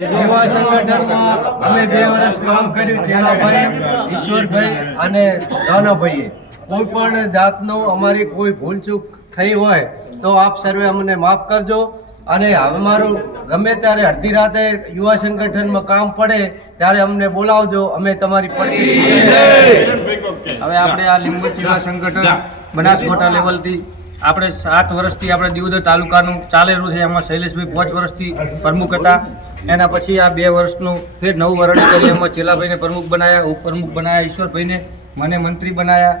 યુવા સંગઠનમાં અમે 2 વર્ષ કામ કર્યું ચેલાભાઈ, ઈશ્વરભાઈ અને દાનાભાઈએ. કોઈ પણ જાતનું અમારી કોઈ ભૂલચૂક થઈ હોય તો આપ સર્વે અમને માફ કરજો. અને અમારું ગમે ત્યારે અડધી રાતે યુવા સંગઠનમાં કામ પડે ત્યારે અમને બોલાવજો, અમે તમારી હવે આપણે આ લીંબચ યુવા સંગઠન બનાસકાંઠા લેવલથી આપણે 7 વર્ષથી આપણે દિયોદર તાલુકાનું ચાલેલું છે. એમાં શૈલેષભાઈ 5 વર્ષથી પ્રમુખ હતા. એના પછી આ 2 વર્ષનું ફેર નવું વરણ કરી એમાં ચેલાભાઈને પ્રમુખ બનાવ્યા, ઉપપ્રમુખ બનાવ્યા, ઈશ્વરભાઈને મને મંત્રી બનાવ્યા.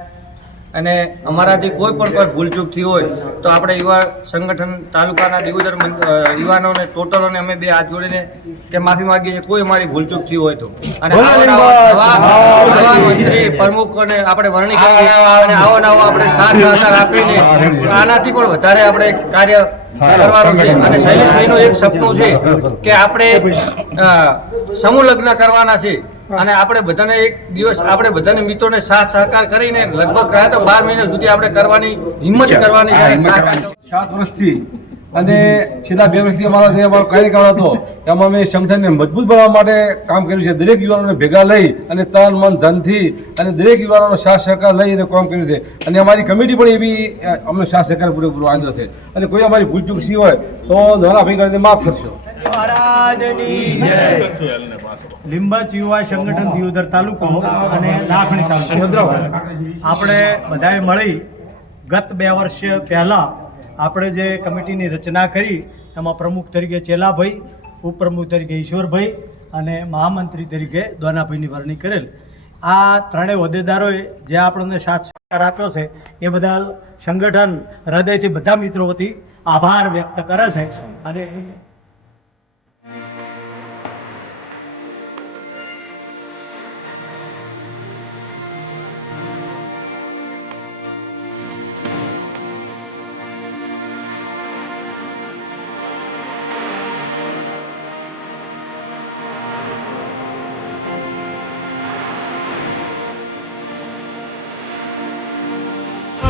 અને અમારાથી કોઈ ભૂલચૂક થઈ હોય તો આપણે યુવા સંગઠન તાલુકાના દિયોદર યુવાનોને ટોટલોને અમે 2 હાથ જોડીને કે માફી માગીએ છીએ કોઈ અમારી ભૂલચૂક થઈ હોય તો. અને નવા મંત્રી પ્રમુખોને આપણે વરણી કરીએ અને આવો નવો આપણે સાથ સહકાર આપીને આનાથી પણ વધારે આપણે કાર્ય કરવાનું છે. અને શૈલેષભાઈનું એક સપનું છે કે આપણે સમૂહ લગ્ન કરવાના છે અને આપણે બધાને એક દિવસ આપણે બધાને મિત્રોને સાથ સહકાર કરીને લગભગ રહ્યા તો 12 મહિના સુધી આપણે કરવાની હિંમત કરવાની છે. 7 વર્ષથી અને છેલ્લા 2 વર્ષથી અમારો કાર્યકાળ હતો એમાં અમે સંગઠનને મજબૂત બનાવવા માટે કામ કર્યું છે. દરેક યુવાનોને ભેગા લઈ અને તન મન ધનથી અને દરેક યુવાનોનો સાથ સહકાર લઈ અને કામ કર્યું છે. અને અમારી કમિટી પણ એવી અમને સાથ સહકાર પૂરેપૂરો આપ્યો છે. અને કોઈ અમારી ભૂલચૂક સી હોય તો દ્વારા કરીને માફ કરશો. લીંબચ યુવા સંગઠન દિયોદર તાલુકો અને લાખણી તાલુકો આપણે બધાએ મળી ગત 2 વર્ષ પહેલાં આપણે જે કમિટીની રચના કરી એમાં પ્રમુખ તરીકે ચેલાભાઈ, ઉપપ્રમુખ તરીકે ઈશ્વરભાઈ અને મહામંત્રી તરીકે દોનાભાઈની વરણી કરેલ. આ ત્રણેય હોદ્દેદારોએ જે આપણને સાથ સહકાર આપ્યો છે એ બદલ સંગઠન હૃદયથી બધા મિત્રો વતી આભાર વ્યક્ત કરે છે. અને